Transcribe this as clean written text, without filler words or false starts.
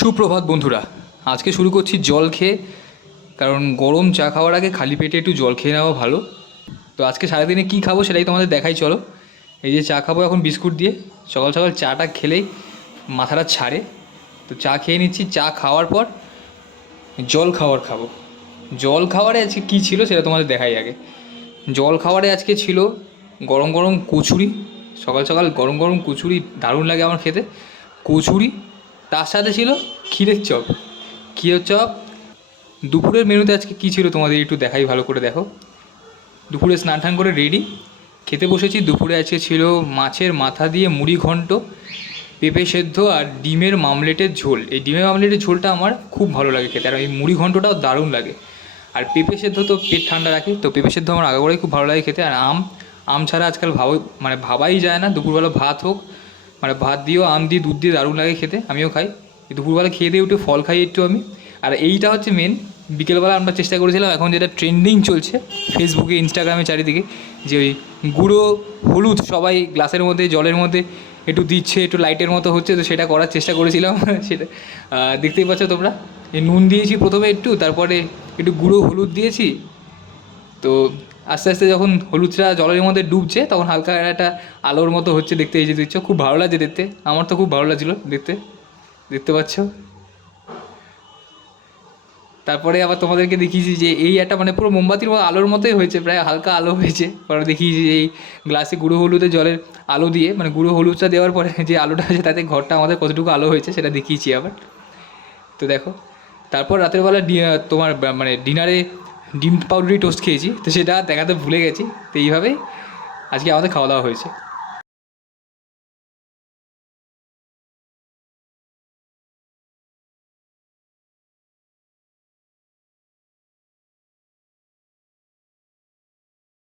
সুপ্রভাত বন্ধুরা। আজকে শুরু করছি জল খেয়ে, কারণ গরম চা খাওয়ার আগে খালি পেটে একটু জল খেয়ে নেওয়া ভালো। তো আজকে সারাদিনে কী খাবো সেটাই তোমাদের দেখাই, চলো। এই যে চা খাবো এখন বিস্কুট দিয়ে, সকাল সকাল চাটা খেলেই মাথাটা ছাড়ে। তো চা খেয়ে নিচ্ছি, চা খাওয়ার পর জল খাবো। জল খাওয়ারে আজকে কী ছিল সেটা তোমাদের দেখাই আগে। জল খাওয়ারে আজকে ছিল গরম গরম কচুরি। সকাল সকাল গরম গরম কচুরি দারুণ লাগে আমার খেতে। কচুরি, তার সাথে ছিল ক্ষীরের চপ। ক্ষীরের চপ। দুপুরের মেনুতে আজকে কী ছিল তোমাদের একটু দেখাই, ভালো করে দেখো। দুপুরে স্নান টান করে রেডি, খেতে বসেছি। দুপুরে আজকে ছিল মাছের মাথা দিয়ে মুড়ি ঘন্ট, পেঁপে সেদ্ধ আর ডিমের মামলেটের ঝোল। এই ডিমের মামলেটের ঝোলটা আমার খুব ভালো লাগে খেতে, আর এই মুড়ি ঘন্টটাও দারুণ লাগে। আর পেঁপে সেদ্ধ তো পেট ঠান্ডা রাখে, তো পেঁপে সেদ্ধ আমার আগে খুব ভালো লাগে খেতে। আর আম ছাড়া আজকাল ভাবাই যায় না। দুপুরবেলা ভাত হোক, ভাত দিয়েও আম দিয়ে দুধ দিয়ে দারুণ লাগে খেতে, আমিও খাই। দুপুরবেলা খেয়ে দিয়ে উঠে ফল খাই একটু আমি। আর এইটা হচ্ছে মেন। বিকেলবেলা আমরা চেষ্টা করেছিলাম, এখন যেটা ট্রেন্ডিং চলছে ফেসবুকে ইনস্টাগ্রামে চারিদিকে, যে ওই গুঁড়ো হলুদ সবাই গ্লাসের মধ্যে জলের মধ্যে একটু দিচ্ছে, একটু লাইটের মতো হচ্ছে, তো সেটা করার চেষ্টা করেছিলাম। সেটা দেখতেই পাচ্ছ তোমরা। এই নুন দিয়েছি প্রথমে একটু, তারপরে একটু গুঁড়ো হলুদ দিয়েছি। তো আস্তে আস্তে যখন হলুদটা জলের মধ্যে ডুবছে, তখন হালকা একটা আলোর মতো হচ্ছে দেখতে। এই যে দেখছো, খুব ভালো লাগছে দেখতে। আমার তো খুব ভালো লাগছিলো দেখতে, দেখতে পাচ্ছ। তারপরে আবার তোমাদেরকে দেখিয়েছি যে এই একটা পুরো মোমবাতির মতো আলোর মতোই হয়েছে, প্রায় হালকা আলো হয়েছে। পরে দেখিয়েছি যে এই গ্লাসে গুঁড়ো হলুদের জলের আলো দিয়ে, গুঁড়ো হলুদটা দেওয়ার পরে যে আলোটা আছে তাতে ঘরটা আমাদের কতটুকু আলো হয়েছে সেটা দেখিয়েছি আবার। তো দেখো, তারপর রাতের বেলা তোমার ডিনারে ডিম পাউরুটি টোস্ট খেয়েছি, তো সেটা দেখাতে ভুলে গেছি। তো এইভাবেই আজকে আমাদের খাওয়া দাওয়া হয়েছে।